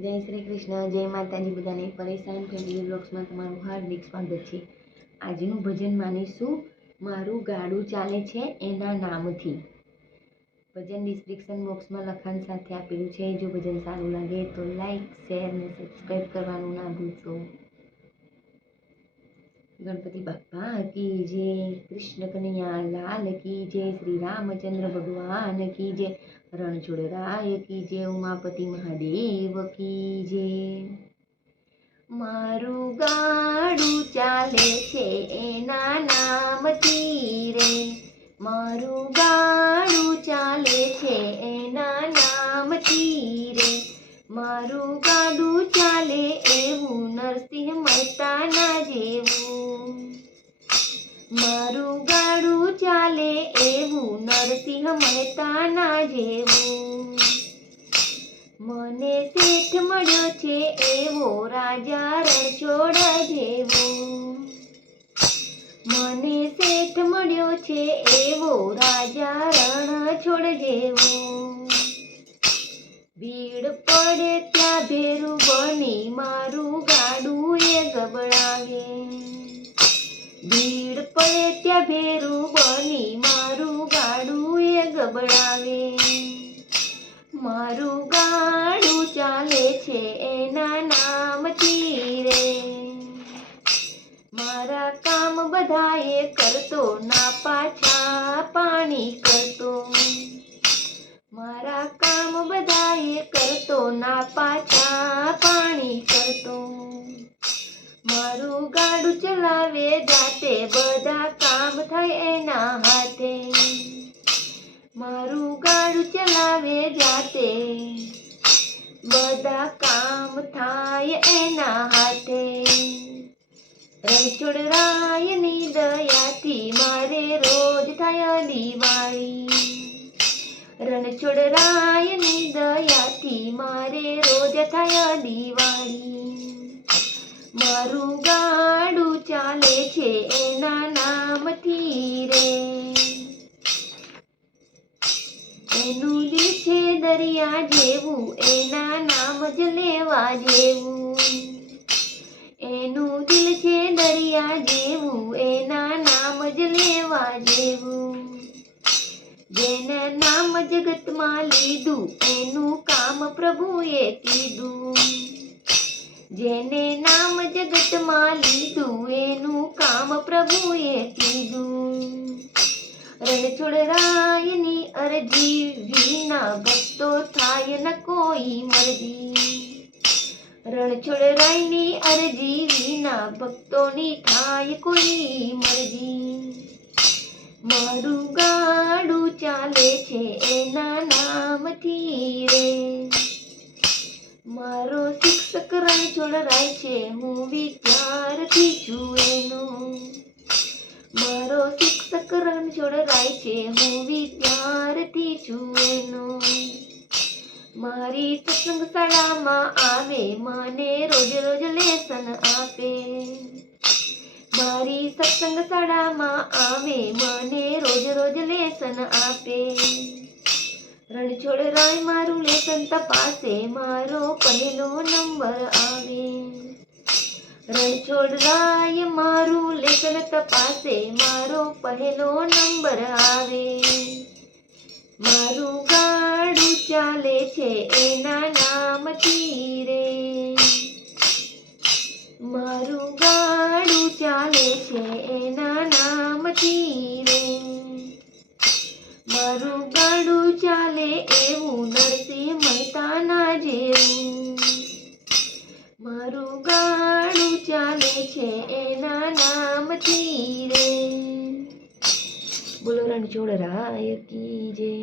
જય શ્રી કૃષ્ણ, જય માતાજી બધાને. પરેશાન ફેમિલી બ્લોગ્સમાં તમારું હાર્દિક સ્વાગત છે આજનું ભજન માનીશું, મારું ગાડું ચાલે છે એના નામથી. ભજન ડિસ્ક્રિપ્શન બોક્સમાં લખાણ સાથે આપેલું છે. જો ભજન સારું લાગે તો લાઈક, શેર અને સબસ્ક્રાઈબ કરવાનું ના ભૂલશો. ગણપતિ બાપ્પા કી જય કૃષ્ણ કનૈયા લાલ કી જય શ્રી રામચંદ્ર ભગવાન કી જય રણછોડ રાય કી જય ઉમાપતિ મહાદેવ કી જય. મારું ગાડું ચાલે છે એના નામથી રે. મારું ગાડું ચાલે છે એના નામથી રે. મારું ગાડું ચાલે એવું નરસિંહ મહેતાના જેવું. નરસિંહ મહેતાના જેવું. મને શેઠ મળ્યો છે એવો રાજા રણછોડ જેવો. મને શેઠ મળ્યો છે એવો રાજા રણછોડ જેવો. ભીડ પડે ત્યાં ભેરું બની, મારું ગાડું એ ગબડાવે. ભીડ પડે ત્યાં ભેરું બની બધાએ કરતો, ના પાછા પાણી કરતો. મારા કામ બધાએ કરતો, ના પાછા પાણી કરતો. મારું ગાડું ચલાવે જાતે, બધા કામ થાય એના હાથે. મારું ગાડું ચલાવે જાતે, બધા કામ થાય એના હાથે. રણછોડ રાયની દયાથી મારે રોજ થાય દિવાળી. રણછોડરાયની દયાથી મારે રોજ થાય દિવાળી. મારું ગાડું ચાલે છે એના નામથી રે. એનું દિલ છે દરિયા જેવું, એના નામ જ લેવા જેવું. દરિયા જેવું, એના નામ જ લેવા જેવું. જેને નામ જગતમાં લીધું, એનું કામ પ્રભુએ કીધું. જેને નામ જગતમાં લીધું, એનું કામ પ્રભુએ કીધું. રણછોડરાયની અરજી વિના ભક્તો થાય ન કોઈ મરજી. રણછોડ રાયની અરજી વિના ભક્તોની થાય કોઈ મરજી. મારું ગાડું ચાલે છે એના નામથી રે. મારો શિક્ષક રણછોડરાય છે, હું વિચારથી છું એનો. મારો શિક્ષક રણછોડરાય છે, હું વિચારથી છું એનો. મારી સત્સંગ શાળામાં આવે, મને રોજ રોજ લેસન આપે. મારી સત્સંગ શાળામાં આવે, મને રોજ રોજ લેસન આપે. રણછોડ રાય મારું લેસન તપાસે, મારો પહેલો નંબર આવે. રણછોડ રાય મારું લેસન તપાસે, મારો પહેલો નંબર આવે. છે એના નામથી રે મારું ગાડું ચાલે છે એના નામથી રે મારું ગાડું ચાલે એવું નરસિંહ મહેતાના જેવું. મારું ગાડું ચાલે છે એના નામથી રે બોલો રણછોડ રાય કી જય.